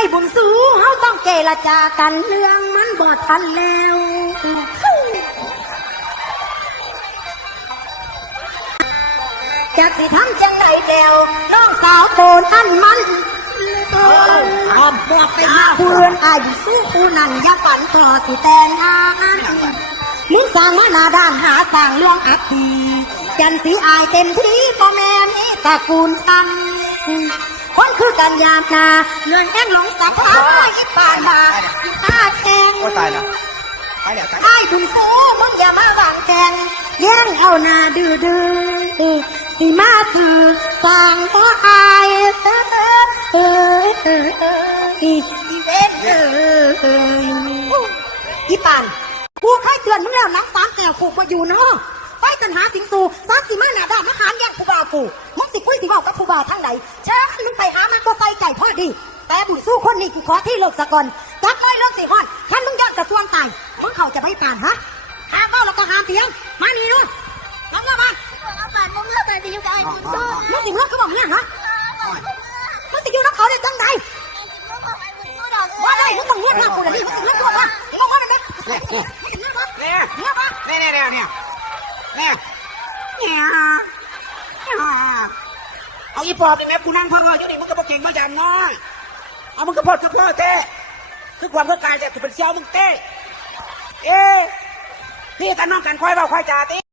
ายบุญสูเฮาต้องเจรจากันเรื่องมันบ่ทันแล้วจากสิทำจังไรเดียวน้องสาวโตนั่นมันเกินอ้อมบอกไปมาเพื่อนอายุสู้ผู้นั้นอยักฝันต่อสิแต่งงานมึงสร้างมาหนาด้านหาสร้างเรื่องอักดีจันสีอายเต็มที่พ่อแม่นี้ตระกูลทำ คนคือกันยามนาเรื่องแห้งหลงสังขารยิบปานมาตาแทงโอ้ตายแล้วตายแล้วตายไอ้บุญสูมึงอย่ามาวางแกงแย่งเอาหน้าดื้อดื้อสิมาคือสั่งก็อายเออเออเออเออเอออีเวนเออเอออีปานกูเคยเตือนมึงแล้วนังสามแก้วกูมาอยู่เนาะไปกันหาสิงสูสามสิมาหน้าด้านมาหารแย่งผู้บ่าวกูมึงสิคุยสิบอกกับผู้บ่าวทางไหนเชิญมึง ไปหามันก็ใส่ไก่พ่อดี แต่บุญสู้คนนี้กูขอที่เลิกสะก่อนจับเลยเลิกสิฮอนฉันมึงยอดกระทรวงตายมึงเขาจะไม่ปานฮะห้ามเมาแล้วก็ห้ามเตียง มานี่ด้วยลองว่ามาเอาปานมึงเลิกกันสิอยู่กับไอ้บุญสู้มึงสิมึงเขาบอกเนี่ยฮะมึงสิอยู่นักเขาได้จังไงมึงบอกไอ้บุญสู้ดอกว่าได้มึงต้องเงียบหน้ากูเดี๋ยวนี้มึงสิเงียบตัวมามึงว่าได้ไหมมึงสิเงียบปะเนี่ยเงียบปะเนี่ยเนี่ยเนี่ยเนี่ยเนี่ยเนี่ย เอาอีปอบนี่แม่กูนั่งพ่ออยู่นี่มึงก็บอกเก่งมาอย่างน้อยเอามึงก็พอดก็พอเต้คือความเพื่อการแต่กูเป็นเซี่ยวมึงเต้เอ๊ะพี่กันน้องกันคอยเบาคอยจ่าตี